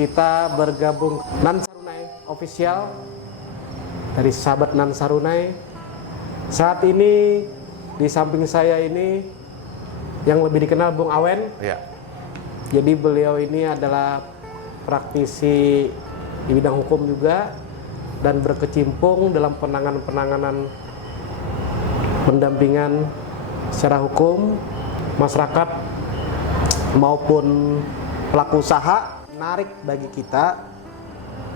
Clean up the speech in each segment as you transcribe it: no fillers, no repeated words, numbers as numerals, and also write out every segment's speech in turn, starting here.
kita bergabung Nan Sarunai Official dari sahabat Nan Sarunai. Saat ini di samping saya ini yang lebih dikenal Bung Awen. Ya. Jadi beliau ini adalah praktisi di bidang hukum juga dan berkecimpung dalam penanganan pendampingan secara hukum masyarakat maupun pelaku usaha. Menarik bagi kita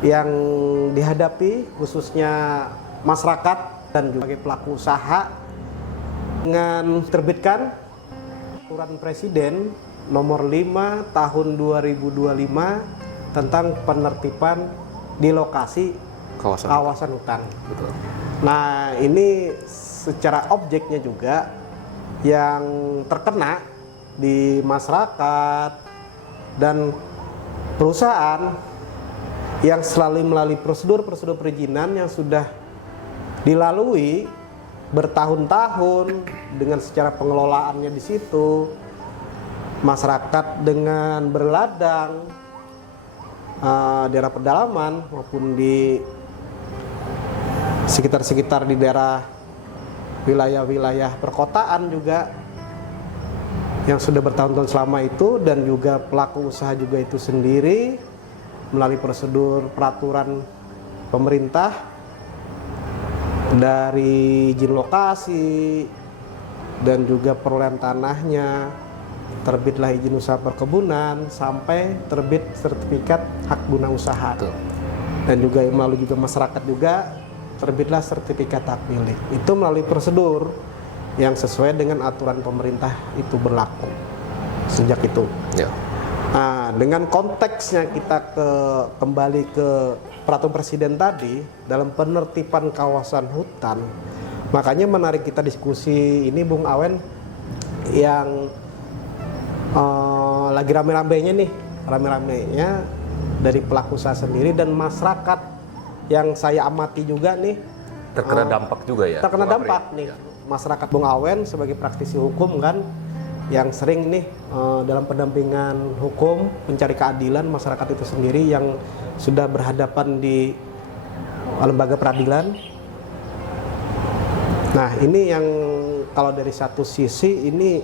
yang dihadapi khususnya masyarakat dan juga sebagai pelaku usaha dengan terbitkan Peraturan Presiden nomor 5 tahun 2025 tentang penertiban di lokasi kawasan hutan. Betul. Nah, ini secara objeknya juga yang terkena di masyarakat dan perusahaan yang selalu melalui prosedur-prosedur perizinan yang sudah dilalui bertahun-tahun dengan secara pengelolaannya di situ, masyarakat dengan berladang daerah pedalaman maupun di sekitar-sekitar di daerah wilayah-wilayah perkotaan juga yang sudah bertahun-tahun selama itu, dan juga pelaku usaha juga itu sendiri melalui prosedur peraturan pemerintah dari izin lokasi dan juga perolehan tanahnya, terbitlah izin usaha perkebunan sampai terbit sertifikat hak guna usaha. Betul. Dan juga melalui juga masyarakat juga terbitlah sertifikat hak milik. Itu melalui prosedur yang sesuai dengan aturan pemerintah itu berlaku sejak itu. Ya. Nah, dengan konteksnya kita kembali ke peraturan presiden tadi dalam penertiban kawasan hutan, makanya menarik kita diskusi ini Bung Awen yang lagi rame-ramenya nih, rame-ramenya dari pelaku usaha sendiri dan masyarakat yang saya amati juga nih Terkena dampak juga ya. terkena Bung dampak Apri? nih. Ya. Masyarakat Bung Awen sebagai praktisi hukum kan yang sering nih dalam pendampingan hukum mencari keadilan masyarakat itu sendiri yang sudah berhadapan di lembaga peradilan. Nah, ini yang kalau dari satu sisi ini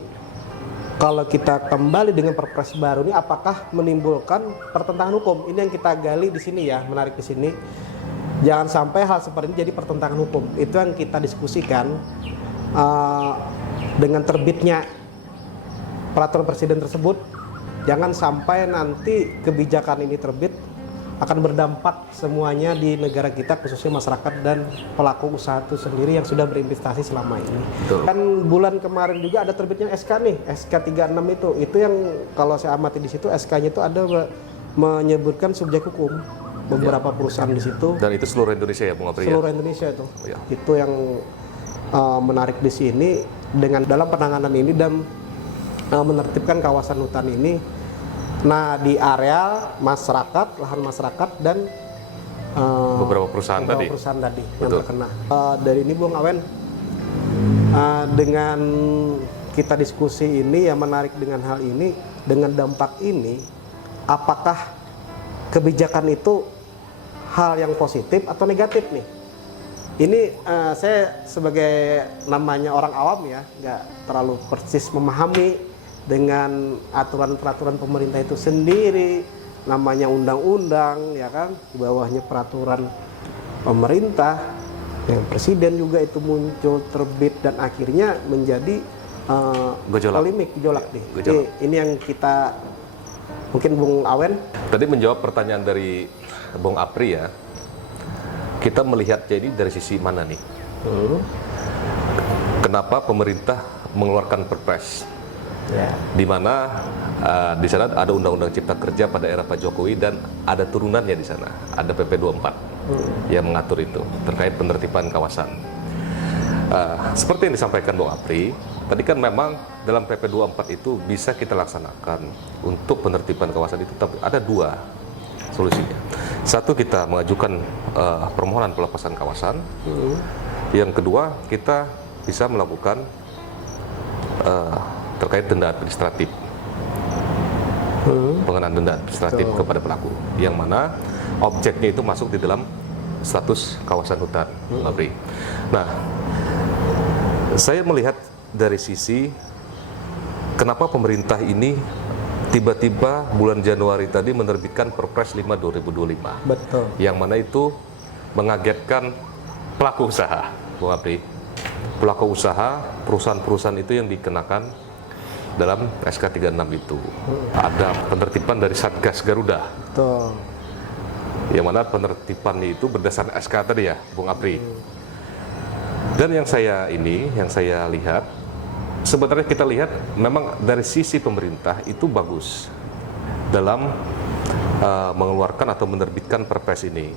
kalau kita kembali dengan perpres baru ini apakah menimbulkan pertentangan hukum? Ini yang kita gali di sini ya, menarik di sini. Jangan sampai hal seperti ini jadi pertentangan hukum. Itu yang kita diskusikan dengan terbitnya peraturan presiden tersebut. Jangan sampai nanti kebijakan ini terbit akan berdampak semuanya di negara kita, khususnya masyarakat dan pelaku usaha itu sendiri yang sudah berinvestasi selama ini. Betul. Kan bulan kemarin juga ada terbitnya SK nih, SK 36 itu yang kalau saya amati di situ SK-nya itu ada menyebutkan subjek hukum beberapa perusahaan di situ. Dan itu seluruh Indonesia ya, Bung Apri? Seluruh Indonesia itu. Ya. Itu yang menarik di sini dengan dalam penanganan ini dan menertibkan kawasan hutan ini. Nah, di area masyarakat, lahan masyarakat dan beberapa perusahaan tadi yang Betul. terkena. Dari ini Bung Awen, dengan kita diskusi ini yang menarik dengan hal ini, dengan dampak ini, apakah kebijakan itu hal yang positif atau negatif nih? Ini saya sebagai namanya orang awam ya, nggak terlalu persis memahami dengan aturan-peraturan pemerintah itu sendiri, namanya undang-undang ya kan, di bawahnya peraturan pemerintah yang presiden juga itu muncul terbit dan akhirnya menjadi polemik gejolak nih. Ini yang kita mungkin Bung Awen tadi menjawab pertanyaan dari Bung Apri ya. Kita melihat jadi dari sisi mana nih? Kenapa pemerintah mengeluarkan perpres? ya. Di mana di sana ada Undang-Undang Cipta Kerja pada era Pak Jokowi dan ada turunannya di sana, ada PP 24 yang mengatur itu terkait penertiban kawasan. Seperti yang disampaikan Bung Apri, tadi kan memang dalam PP 24 itu bisa kita laksanakan untuk penertiban kawasan itu, tapi ada dua solusinya. Satu, kita mengajukan permohonan pelepasan kawasan. Yang kedua, kita bisa melakukan terkait denda administratif. pengenaan denda administratif kepada pelaku, yang mana objeknya itu masuk di dalam status kawasan hutan, Bung Apri. Nah, saya melihat dari sisi kenapa pemerintah ini tiba-tiba bulan Januari tadi menerbitkan Perpres 5 2025. Betul. Yang mana itu mengagetkan pelaku usaha, Bung Apri. Pelaku usaha, perusahaan-perusahaan itu yang dikenakan dalam SK 36 itu. Ada penertiban dari Satgas Garuda. Betul. Yang mana penertibannya itu berdasarkan SK tadi ya, Bung Apri. Dan yang saya lihat, sebenarnya kita lihat memang dari sisi pemerintah itu bagus dalam mengeluarkan atau menerbitkan Perpres ini.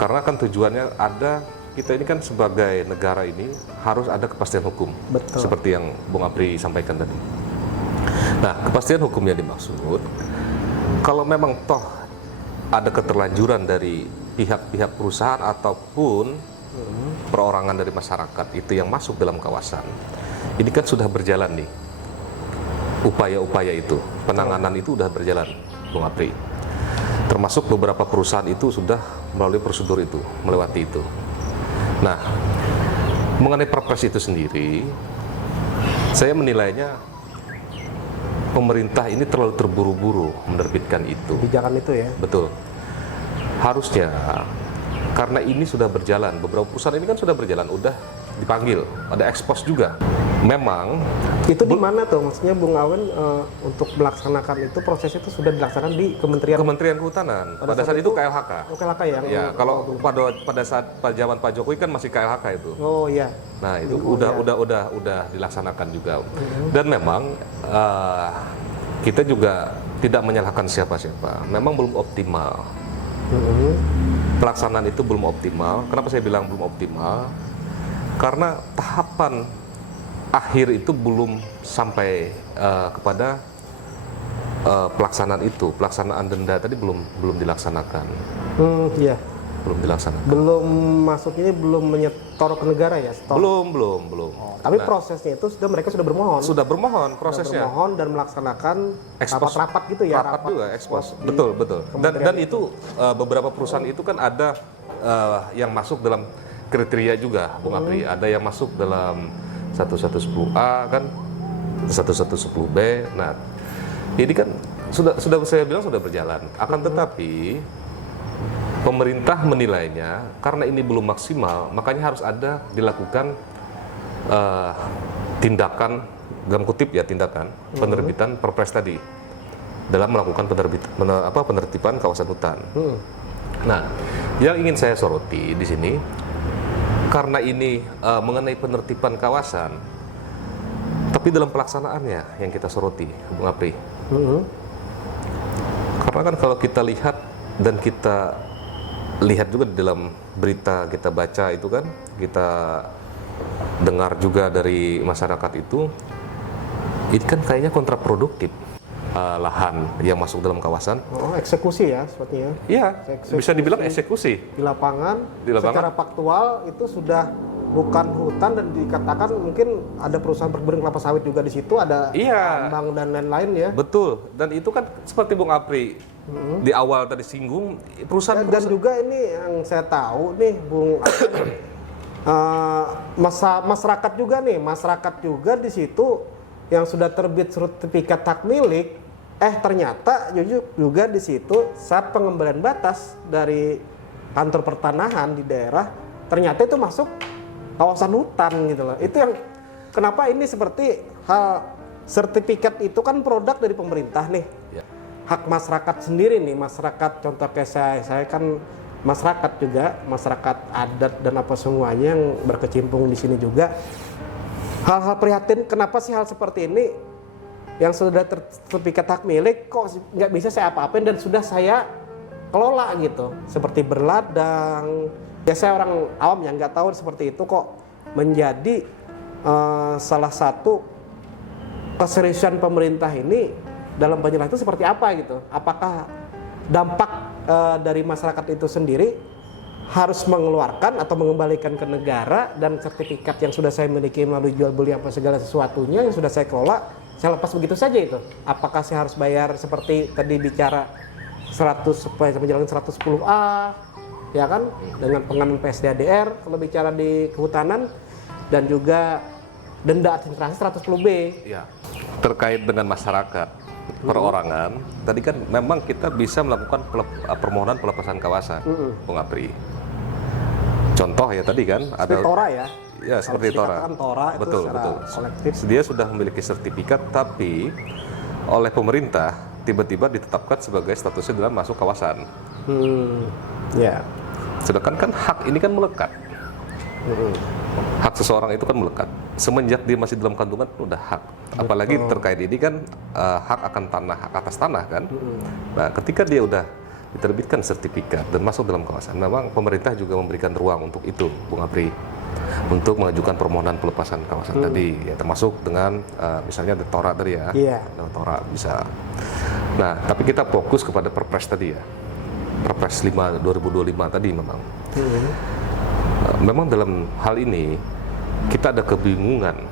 Karena kan tujuannya ada, kita ini kan sebagai negara ini harus ada kepastian hukum. Betul. Seperti yang Bung Apri sampaikan tadi. Nah, kepastian hukum yang dimaksud, kalau memang toh ada keterlanjuran dari pihak-pihak perusahaan ataupun perorangan dari masyarakat itu yang masuk dalam kawasan, ini kan sudah berjalan nih upaya-upaya itu, penanganan itu sudah berjalan, Bung Apri. Termasuk beberapa perusahaan itu sudah melalui prosedur itu, melewati itu. Nah, mengenai Perpres itu sendiri, saya menilainya pemerintah ini terlalu terburu-buru menerbitkan itu. Kebijakan itu ya. Betul. Harusnya, karena ini sudah berjalan, beberapa perusahaan ini kan sudah berjalan, udah dipanggil, ada ekspos juga. Memang Itu di mana tuh? Maksudnya Bung Awen untuk melaksanakan itu, proses itu sudah dilaksanakan di Kementerian Kehutanan. Pada saat itu KLHK. KLHK ya? Ya, kalau pada saat zaman Pak Jokowi kan masih KLHK itu. Oh iya. Nah, itu udah dilaksanakan juga. Dan memang kita juga tidak menyalahkan siapa-siapa. Memang belum optimal. Pelaksanaan itu belum optimal. Kenapa saya bilang belum optimal? Karena tahapan akhir itu belum sampai kepada pelaksanaan itu. Pelaksanaan denda tadi belum dilaksanakan. Iya. Belum dilaksanakan. Belum masuk ini, belum menyetor ke negara ya? Setor. Belum. Tapi prosesnya itu mereka sudah bermohon. Sudah bermohon prosesnya. Bermohon dan melaksanakan rapat-rapat gitu ya? Rapat juga, ekspos. Betul. Dan itu beberapa perusahaan itu kan ada yang masuk dalam kriteria juga, Bung Apri. Ada yang masuk dalam 1110A kan, 1110B. Nah, ini kan sudah saya bilang sudah berjalan. Akan tetapi pemerintah menilainya karena ini belum maksimal, makanya harus ada dilakukan tindakan, dalam kutip ya, tindakan penerbitan Perpres tadi dalam melakukan penertiban kawasan hutan. Nah, yang ingin saya soroti di sini, karena ini mengenai penertiban kawasan, tapi dalam pelaksanaannya yang kita soroti, Bung Apri. Karena kan kalau kita lihat dan kita lihat juga di dalam berita kita baca itu kan, kita dengar juga dari masyarakat itu, ini kan kayaknya kontraproduktif. Lahan yang masuk dalam kawasan. Oh, eksekusi ya sepertinya. Iya, bisa dibilang eksekusi. Di lapangan, secara faktual itu sudah bukan hutan dan dikatakan mungkin ada perusahaan berkebun kelapa sawit juga di situ, ada tambang dan lain-lain ya. Betul, dan itu kan seperti Bung Apri di awal tadi singgung, perusahaan dan juga ini yang saya tahu nih, Bung masyarakat juga di situ yang sudah terbit sertifikat hak milik, ternyata juga di situ saat pengembalian batas dari kantor pertanahan di daerah, ternyata itu masuk kawasan hutan gitu loh. Itu yang kenapa ini seperti hal sertifikat itu kan produk dari pemerintah nih. Ya. Hak masyarakat sendiri nih, masyarakat, contoh kayak saya kan masyarakat juga, masyarakat adat dan apa semuanya yang berkecimpung di sini juga. Hal-hal prihatin, kenapa sih hal seperti ini yang sudah sertifikat hak milik kok nggak bisa saya apa-apain dan sudah saya kelola gitu, seperti berladang. Ya saya orang awam yang nggak tahu seperti itu kok menjadi salah satu keseriusan pemerintah ini dalam penjelasan itu seperti apa gitu. Apakah dampak dari masyarakat itu sendiri harus mengeluarkan atau mengembalikan ke negara, dan sertifikat yang sudah saya miliki melalui jual beli apa segala sesuatunya yang sudah saya kelola saya lepas begitu saja itu? Apakah saya harus bayar seperti tadi bicara 100 supaya menjalankan 110A, ya kan? Dengan penganan PSDADR kalau bicara di kehutanan, dan juga denda administrasi 110B. Ya. Terkait dengan masyarakat perorangan, tadi kan memang kita bisa melakukan permohonan pelepasan kawasan, Bung Apri. Contoh ya tadi kan ada Tora ya. Ya, seperti Tora. Tora itu Betul, secara betul. kolektif. Dia sudah memiliki sertifikat, tapi oleh pemerintah tiba-tiba ditetapkan sebagai statusnya dalam masuk kawasan. Ya. Sedangkan kan hak ini kan melekat. Hak seseorang itu kan melekat. Semenjak dia masih dalam kandungan udah hak. Apalagi terkait ini kan hak akan tanah, hak atas tanah kan. Nah, ketika dia udah diterbitkan sertifikat dan masuk dalam kawasan, memang pemerintah juga memberikan ruang untuk itu, Bung Apri, untuk mengajukan permohonan pelepasan kawasan tadi, ya, termasuk dengan misalnya ada Tora tadi ya, ada Tora bisa. Nah, tapi kita fokus kepada Perpres tadi ya, Perpres 5 2025 tadi memang. Memang dalam hal ini kita ada kebingungan.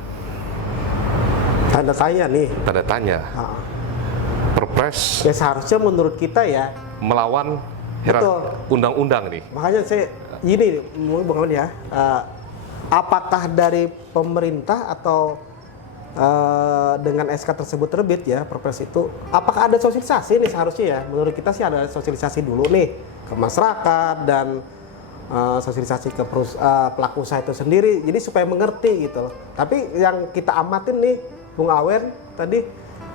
Tanda tanya nih. Tanda tanya. Perpres Ya seharusnya menurut kita ya melawan undang-undang nih. Makanya saya gini, Bung Aman ya, apakah dari pemerintah atau dengan SK tersebut terbit ya Perpres itu, apakah ada sosialisasi nih seharusnya ya? Menurut kita sih ada sosialisasi dulu nih ke masyarakat dan sosialisasi ke pelaku usaha itu sendiri, jadi supaya mengerti gitu loh. Tapi yang kita amatin nih, Bung Awen tadi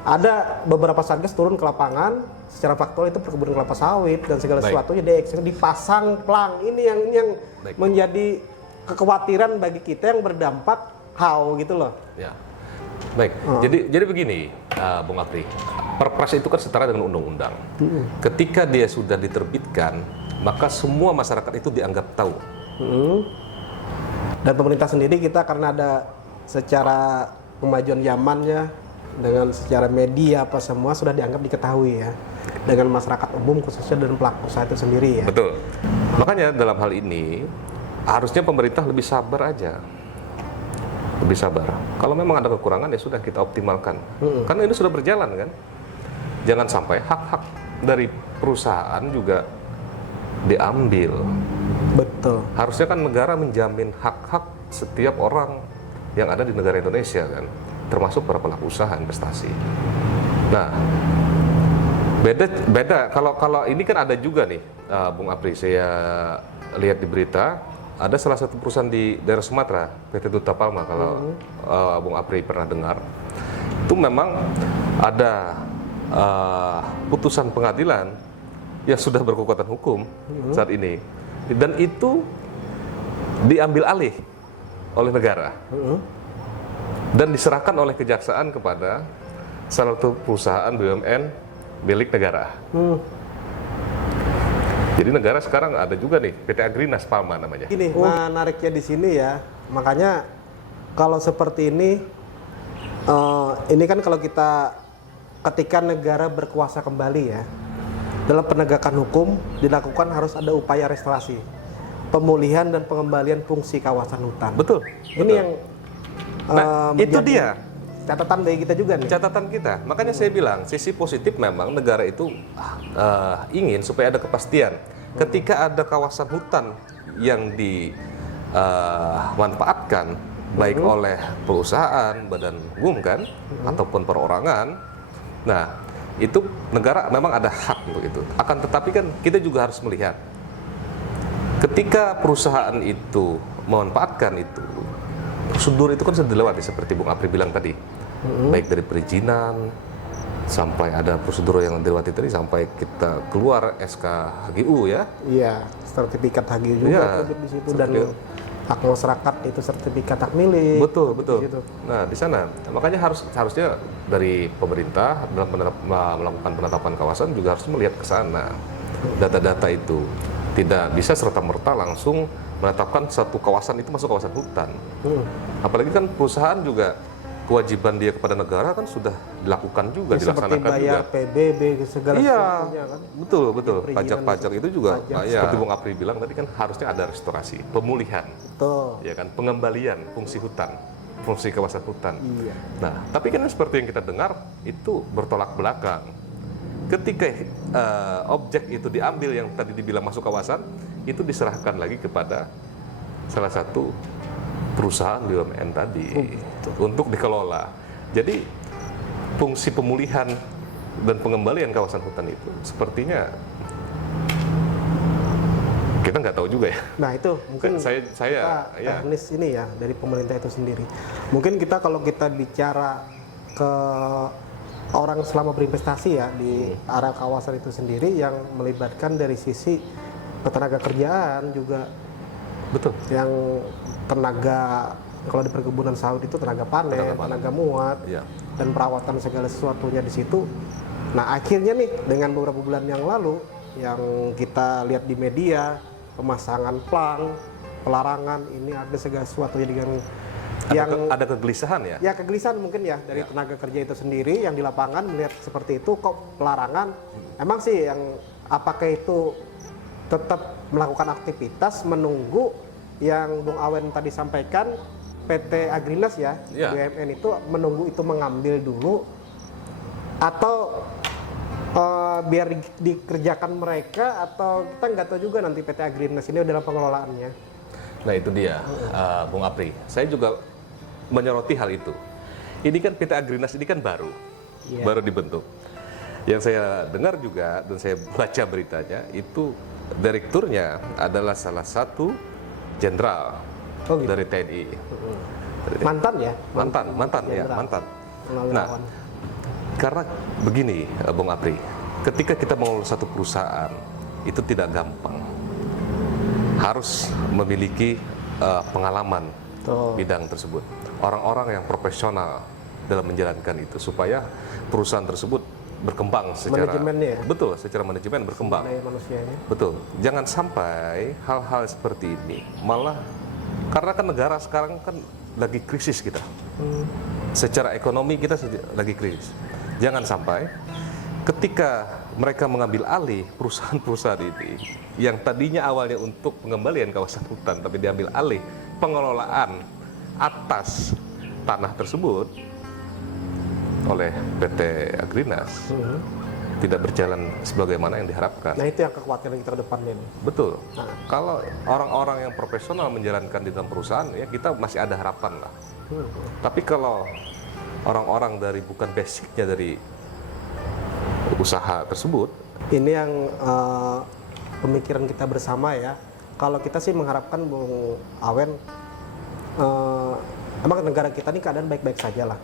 ada beberapa satgas turun ke lapangan secara faktual itu perkebunan kelapa sawit dan segala sesuatunya dipasang pelang. Ini yang menjadi kekhawatiran bagi kita yang berdampak gitu loh. Ya. Baik. Jadi begini, Bung Apri. Perpres itu kan setara dengan undang-undang. Ketika dia sudah diterbitkan, maka semua masyarakat itu dianggap tahu. Dan pemerintah sendiri kita karena ada secara kemajuan zamannya dengan secara media apa semua sudah dianggap diketahui ya dengan masyarakat umum khususnya dan pelaku usaha itu sendiri ya. Betul. Makanya dalam hal ini harusnya pemerintah lebih sabar aja. Lebih sabar. Kalau memang ada kekurangan ya sudah kita optimalkan. Karena ini sudah berjalan kan. Jangan sampai hak-hak dari perusahaan juga diambil. Betul. Harusnya kan negara menjamin hak-hak setiap orang yang ada di negara Indonesia kan, termasuk para pelaku usaha investasi. Nah, beda kalau ini kan ada juga nih, Bung Apri, saya lihat di berita ada salah satu perusahaan di daerah Sumatera, PT Duta Palma, kalau Bung Apri pernah dengar, itu memang ada putusan pengadilan yang sudah berkekuatan hukum saat ini, dan itu diambil alih oleh negara dan diserahkan oleh kejaksaan kepada salah satu perusahaan BUMN milik negara. Jadi negara sekarang ada juga nih PT Agrinas Palma namanya. Ini menariknya di sini ya, makanya kalau seperti ini kan kalau kita ketika negara berkuasa kembali ya, dalam penegakan hukum dilakukan harus ada upaya restorasi, pemulihan dan pengembalian fungsi kawasan hutan. Betul. Ini yang itu dia catatan bagi kita juga nih. Catatan kita. Makanya saya bilang sisi positif memang negara itu ingin supaya ada kepastian. Ketika ada kawasan hutan yang dimanfaatkan baik oleh perusahaan, badan hukum kan, ataupun perorangan. Nah, itu negara memang ada hak untuk itu. Akan tetapi kan kita juga harus melihat ketika perusahaan itu memanfaatkan itu, prosedur itu kan sudah dilewati seperti Bung Apri bilang tadi, baik dari perizinan sampai ada prosedur yang dilewati tadi sampai kita keluar SK HGU ya. Iya, sertifikat HGU juga di situ dan hak masyarakat itu sertifikat hak milik. Betul. Nah, di sana makanya harusnya dari pemerintah dalam melakukan penetapan kawasan juga harus melihat ke sana. Data-data itu tidak bisa serta-merta langsung menetapkan satu kawasan itu masuk kawasan hutan. Apalagi kan perusahaan juga kewajiban dia kepada negara kan sudah dilakukan juga, dilaksanakan seperti bayar juga. PBB segala sesuatunya kan. Betul. Pajak-pajak itu juga pajak. seperti Bung Apri bilang tadi kan harusnya ada restorasi, pemulihan. Betul. Ya kan, pengembalian fungsi hutan. fungsi kawasan hutan. Iya. Nah, tapi kan seperti yang kita dengar itu bertolak belakang. Ketika objek itu diambil yang tadi dibilang masuk kawasan, itu diserahkan lagi kepada salah satu perusahaan BUMN tadi untuk dikelola. Jadi fungsi pemulihan dan pengembalian kawasan hutan itu sepertinya kita nggak tahu juga ya. Nah itu mungkin saya teknis ini ya dari pemerintah itu sendiri. Mungkin kalau kita bicara ke orang selama berinvestasi ya di area kawasan itu sendiri yang melibatkan dari sisi tenaga kerjaan juga, betul. Yang tenaga kalau di perkebunan sawit itu tenaga panen, tenaga muat, ya, dan perawatan segala sesuatunya di situ. Nah akhirnya nih dengan beberapa bulan yang lalu yang kita lihat di media, pemasangan plang, pelarangan, ini ada segala sesuatunya dengan ada kegelisahan ya? Ya kegelisahan mungkin ya dari tenaga kerja itu sendiri yang di lapangan melihat seperti itu kok pelarangan. Emang sih yang apakah itu tetap melakukan aktivitas menunggu yang Bung Awen tadi sampaikan PT Agrinas ya, BUMN itu menunggu itu mengambil dulu atau biar dikerjakan mereka, atau kita nggak tahu juga nanti PT Agrinas ini dalam pengelolaannya. Nah itu dia, Bung Apri. Saya juga menyoroti hal itu. Ini kan PT Agrinas ini kan baru dibentuk. Yang saya dengar juga dan saya baca beritanya itu direkturnya adalah salah satu jenderal dari TNI. Mantan ya? Mantan. Nah, karena begini, Bung Apri, ketika kita mengelola satu perusahaan itu tidak gampang. Harus memiliki pengalaman bidang tersebut. Orang-orang yang profesional dalam menjalankan itu supaya perusahaan tersebut berkembang secara manajemennya. Betul, secara manajemen berkembang. Manusianya. Betul. Jangan sampai hal-hal seperti ini malah karena kan negara sekarang kan lagi krisis kita. Secara ekonomi kita lagi krisis. Jangan sampai ketika mereka mengambil alih perusahaan-perusahaan ini yang tadinya awalnya untuk pengembalian kawasan hutan tapi diambil alih pengelolaan atas tanah tersebut oleh PT Agrinas tidak berjalan sebagaimana yang diharapkan. Nah itu yang kekhawatiran kita ke depannya nih. Betul. Kalau orang-orang yang profesional menjalankan di dalam perusahaan ya kita masih ada harapan lah. Tapi kalau orang-orang dari bukan basicnya dari usaha tersebut, ini yang pemikiran kita bersama ya. Kalau kita sih mengharapkan Bung Awen, emang negara kita ini keadaan baik-baik saja lah.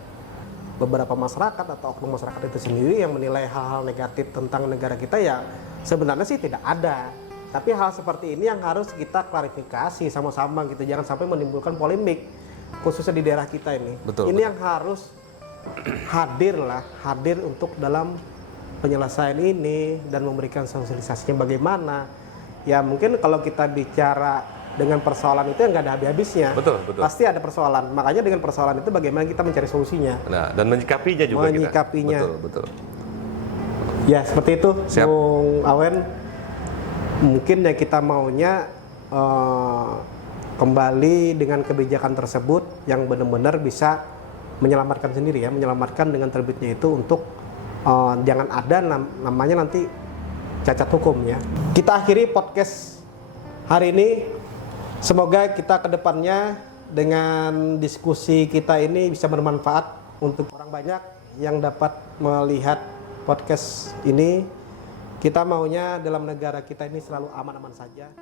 Beberapa masyarakat atau oknum masyarakat itu sendiri yang menilai hal-hal negatif tentang negara kita ya sebenarnya sih tidak ada. Tapi hal seperti ini yang harus kita klarifikasi sama-sama gitu, jangan sampai menimbulkan polemik khususnya di daerah kita ini. Betul, ini yang harus hadir untuk dalam penyelesaian ini dan memberikan sosialisasinya bagaimana. Ya mungkin kalau kita bicara dengan persoalan itu yang nggak ada habis-habisnya. Betul. Pasti ada persoalan. Makanya dengan persoalan itu bagaimana kita mencari solusinya. Nah, dan menyikapinya juga menyikapinya. kita. Betul. Ya, seperti itu. Siap. Bung Awen, mungkin yang kita maunya kembali dengan kebijakan tersebut yang benar-benar bisa menyelamatkan sendiri ya, menyelamatkan dengan terbitnya itu untuk jangan ada namanya nanti cacat hukum ya. Kita akhiri podcast hari ini. Semoga kita ke depannya dengan diskusi kita ini bisa bermanfaat untuk orang banyak yang dapat melihat podcast ini. Kita maunya dalam negara kita ini selalu aman-aman saja.